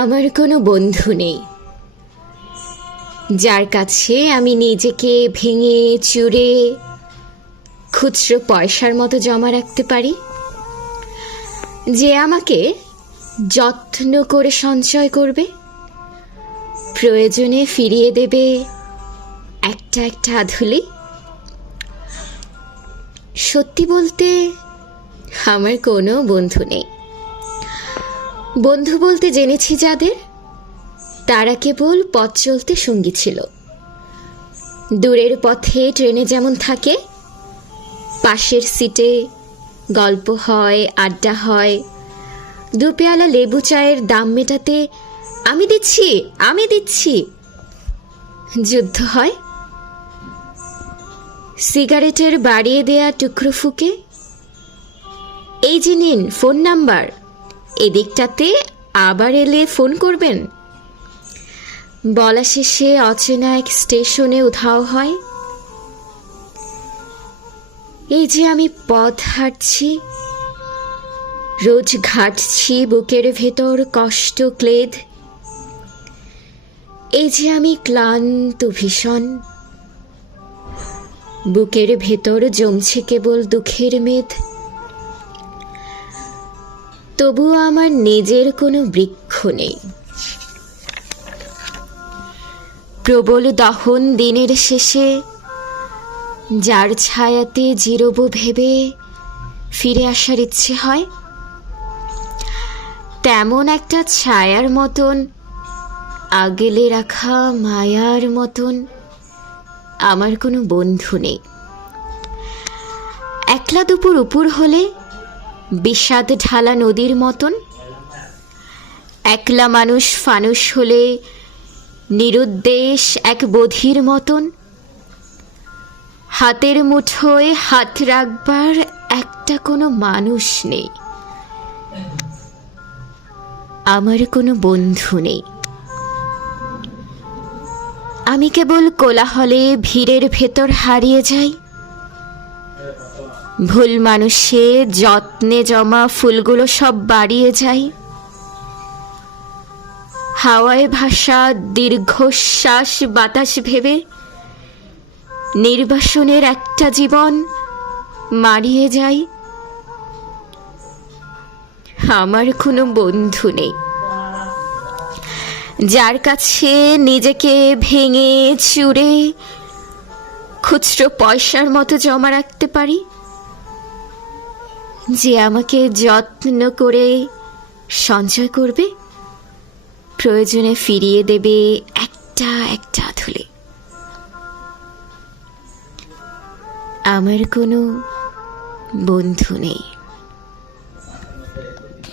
আমার কোনো বন্ধু নেই যার কাছে আমি নিজেকে ভেঙে চুরে খুচরো পয়সার মতো জমা রাখতে পারি, যে আমাকে যত্ন করে সঞ্চয় করবে, প্রয়োজনে ফিরিয়ে দেবে একটা একটা আধুলি। সত্যি বলতে আমার কোনো বন্ধু নেই। বন্ধু বলতে জেনেছি যাদের, তারা কেবল পথ চলতে সঙ্গী ছিল। দূরের পথে ট্রেনে যেমন থাকে, পাশের সিটে গল্প হয়, আড্ডা হয়, দু পেয়ালা লেবু চায়ের দাম মেটাতে আমি দিচ্ছি যুদ্ধ হয়। সিগারেটের বাড়িয়ে দেয়া টুকরো ফুকে, এই যে নিন ফোন নাম্বার, এদিকটাতে আবার এলে ফোন করবেন, বলা শেষে অচেনা এক স্টেশনে উধাও হয়। এই যে আমি পথ হাঁটছি, রোজ ঘাটছি বুকের ভেতর কষ্ট ক্লেদ। এই যে আমি ক্লান্ত ভীষণ, বুকের ভেতর জমছে কেবল দুঃখের মেদ। তবুও আমার নিজের কোনো বৃক্ষ নেই। প্রবল দহন দিনের শেষে যার ছায়াতে জিরব ভেবে ফিরে আসার ইচ্ছে হয়, তেমন একটা ছায়ার মতন, আগলে রাখা মায়ার মতন আমার কোনো বন্ধু নেই। একলা দুপুর উপর হলে বিষাদ ঢালা নদীর মতন, একলা মানুষ ফানুষ হলে নিরুদ্দেশ এক বধির মতন, হাতের মুঠোয় হাত রাখবার একটা কোনো মানুষ নেই। আমার কোনো বন্ধু নেই। আমি কেবল কোলাহলে ভিড়ের ভেতর হারিয়ে যাই, ভুল মানুষে যত্নে জমা ফুলগুলো সব বাড়িয়ে যাই। হাওয়ায় ভাসা দীর্ঘশ্বাস বাতাস ভেবে নির্বাসনের একটা জীবন মারিয়ে যাই। আমার কোনো বন্ধু নেই যার কাছে নিজেকে ভেঙে চুরে খুচরো পয়সার মতো জমা রাখতে পারি, যে আমাকে যত্ন করে সঞ্চয় করবে, প্রয়োজনে ফিরিয়ে দেবে একটা একটা আধুলি। আমার কোনো বন্ধু নেই।